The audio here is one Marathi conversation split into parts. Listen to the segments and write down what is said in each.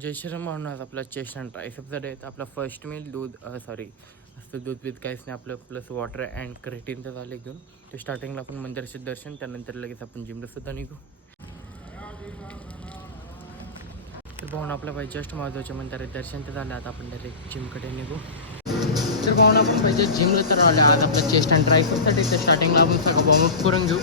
जय श्रीराम म्हणून आज आपला चेस्ट अँड ट्रायसेप्सचा डे. आपला फर्स्ट मील असतं दूध विथ काहीच नाही आपलं, प्लस वॉटर अँड क्रेटीनचं झालं घेऊन. ते स्टार्टिंगला आपण मंदिराचे दर्शन, त्यानंतर लगेच आपण जिमला सुद्धा निघू. तर पाहून आपलं पाहिजे जस्ट महादेवाच्या मंदिरात दर्शन तर झालं. आता आपण डायरेक्ट जिमकडे निघू. तर पाहून आपण पाहिजे जिमला तर आलं. आज आपल्या चेस्ट अँड ट्रायसेप्ससाठी तर स्टार्टिंगला आपण सगळं वॉर्मअप करून घेऊ.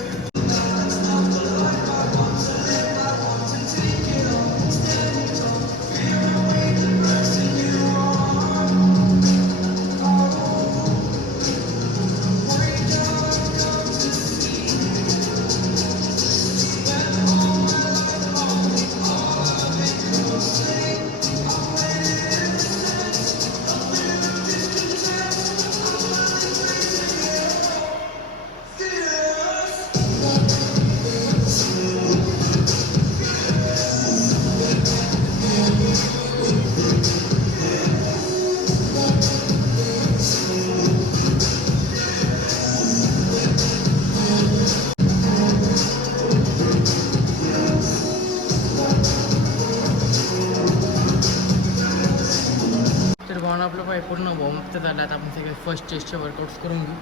तर भावना आपलं पाय पूर्ण वॉर्मअप तर झालं. आता आपण सगळे फर्स्ट चेस्टचे वर्कआउट्स करून घेऊ.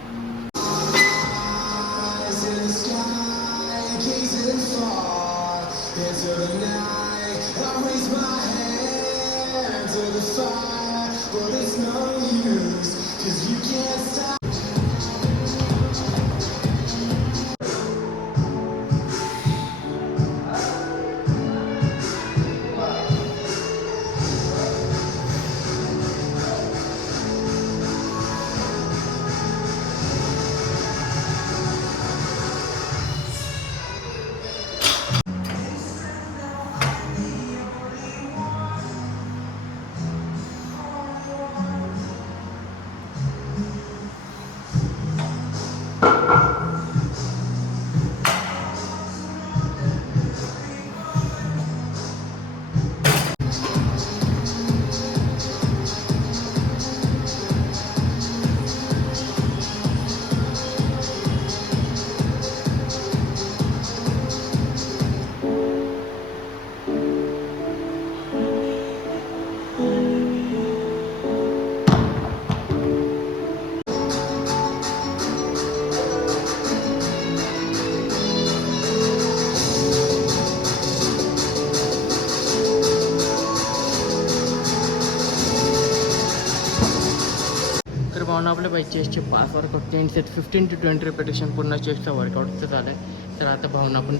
तर भावना आपल्या पाहिजे चेस्टचे 5 वर्कआउट 10 सेट 15 to 20 रिपिटेशन पूर्ण चेस्टचा वर्कआउटचं झालं आहे. तर आता भावना आपण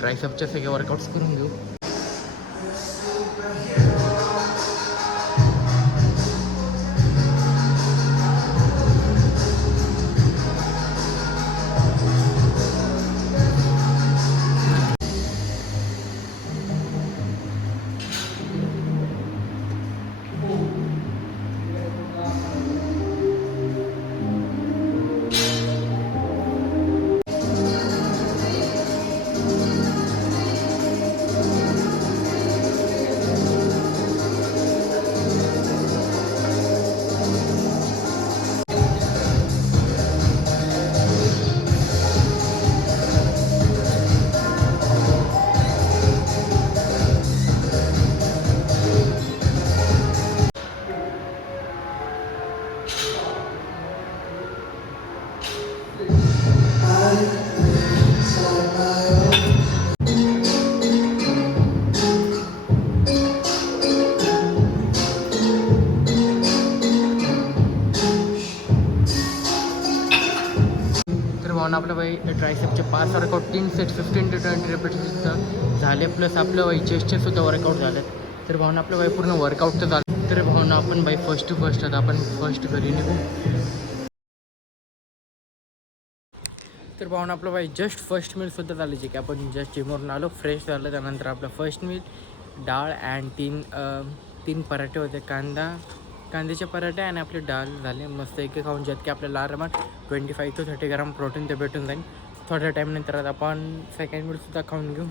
ट्रायसेप्सचे सगळे वर्कआउट्स करून घेऊ. म्हणून आपलं बाई ट्रायसेपचे 5 वर्कआउट 3 सेट 15 to 20 रिपिटेशन झाले. प्लस आपलं बाई चेस्टचे सुद्धा वर्कआउट झाले. तर भावना आपलं बाई पूर्ण वर्कआउट तर झालं. तर भावना आपण बाई फर्स्ट टू फर्स्ट आता आपण फर्स्ट घरी निघू. तर भावना आपलं बाई जस्ट फर्स्ट मील सुद्धा झाली, जे की आपण जस्ट जिमवरून आलो, फ्रेश झालं. त्यानंतर आपलं फर्स्ट मील डाळ अँड तीन पराठे होते, कांद्याचे पराठे आणि आपले डाळ झाले मस्त एक खाऊन, ज्यात की आपल्याला आरामात 25 to 30 ग्राम प्रोटीन ते भेटून जाईल. थोड्या टाईमनंतर आता आपण सेकंड मीलसुद्धा खाऊन घेऊ.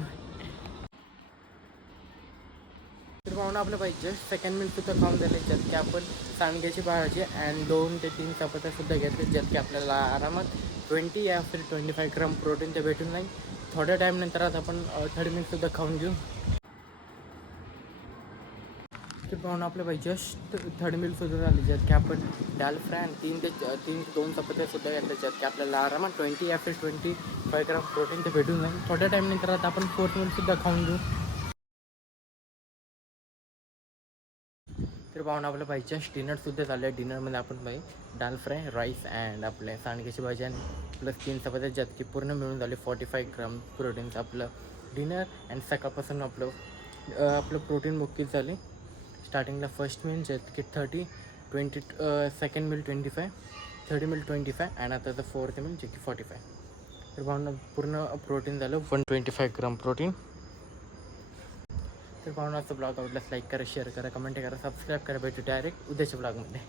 तर पाहून आपलं पाहिजे सेकंड मीलसुद्धा खाऊन झाले, ज्यात की आपण सांडग्याची भाजी अँड 2 ते 3 चपात्यासुद्धा घेतले, ज्यात की आपल्याला आरामात 20 या फिर 25 ग्राम प्रोटीन ते भेटून जाईल. थोड्या टाईमनंतर आता आपण थर्ड मीलसुद्धा खाऊन घेऊ. तर पाहून आपलं भाई जस्ट थर्ड मीलसुद्धा झाली ज्यात की आपण डाल फ्राय आणि 3 ते 2 चपात्यासुद्धा घेतल्या ज्यात की आपल्याला आरामात 20 या फिर 25 ग्राम प्रोटीन ते भेटून जाईल. थोड्या टाईमनंतर आता आपण फोर्थ मीलसुद्धा खाऊन घेऊ. तर पाहून आपलं भाई जस्ट डिनरसुद्धा झालं आहे. डिनरमध्ये आपण भाई दाल फ्राय, राईस अँड आपल्या सांडग्याची भाजी आणि प्लस 3 चपात्या ज्यात की पूर्ण मिळून झाले 45 ग्राम प्रोटीनचं आपलं डिनर. अँड सकाळपासून आपलं प्रोटीन बुकिंग झाले. स्टार्टिंगला फर्स्ट मील ज्यात की 20 second meal 25, third meal 25 and आता फोर्थ मील जे की 45. तर पाहून पूर्ण प्रोटीन झालं 125 ग्राम प्रोटीन. तर पाहून असं ब्लॉग आवडल्यास लाईक करा, शेअर करा, कमेंट करा, सबस्क्राईब करा. भेटू डायरेक्ट उद्याच्या ब्लॉगमध्ये.